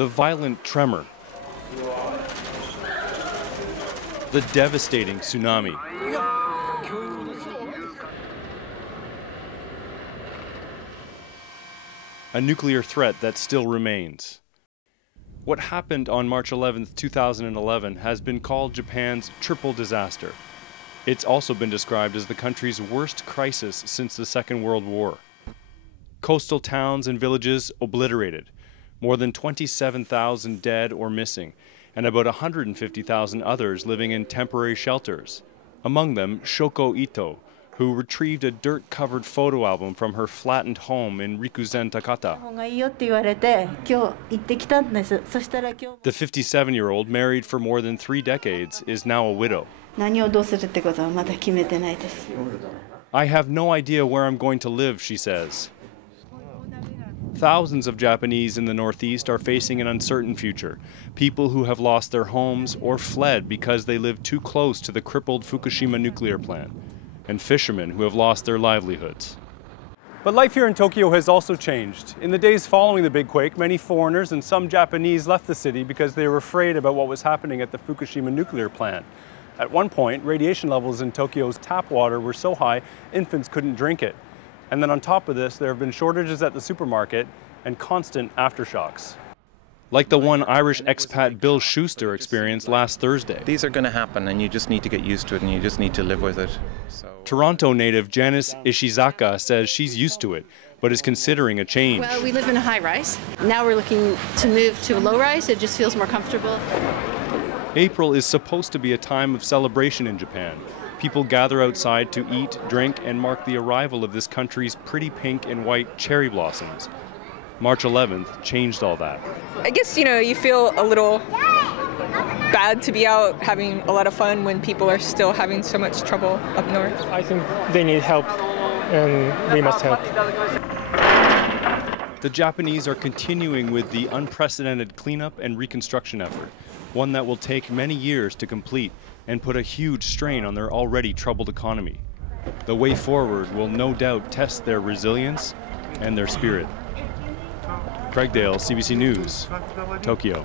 The violent tremor. The devastating tsunami. A nuclear threat that still remains. What happened on March 11, 2011 has been called Japan's triple disaster. It's also been described as the country's worst crisis since the Second World War. Coastal towns and villages obliterated, more than 27,000 dead or missing, and about 150,000 others living in temporary shelters. Among them, Shoko Ito, who retrieved a dirt-covered photo album from her flattened home in Rikuzen, Takata. The 57-year-old, married for more than 3 decades, is now a widow. I have no idea where I'm going to live, she says. Thousands of Japanese in the Northeast are facing an uncertain future. People who have lost their homes or fled because they live too close to the crippled Fukushima nuclear plant, and fishermen who have lost their livelihoods. But life here in Tokyo has also changed. In the days following the big quake, many foreigners and some Japanese left the city because they were afraid about what was happening at the Fukushima nuclear plant. At one point, radiation levels in Tokyo's tap water were so high, infants couldn't drink it. And then on top of this, there have been shortages at the supermarket and constant aftershocks. Like the one Irish expat Bill Schuster experienced last Thursday. These are going to happen and you just need to get used to it and you just need to live with it. Toronto native Janice Ishizaka says she's used to it, but is considering a change. Well, we live in a high-rise. Now we're looking to move to a low-rise. It just feels more comfortable. April is supposed to be a time of celebration in Japan. People gather outside to eat, drink, and mark the arrival of this country's pretty pink and white cherry blossoms. March 11th changed all that. I guess, you feel a little bad to be out having a lot of fun when people are still having so much trouble up north. I think they need help, and we must help. The Japanese are continuing with the unprecedented cleanup and reconstruction effort, one that will take many years to complete and put a huge strain on their already troubled economy. The way forward will no doubt test their resilience and their spirit. Craig Dale, CBC News, Tokyo.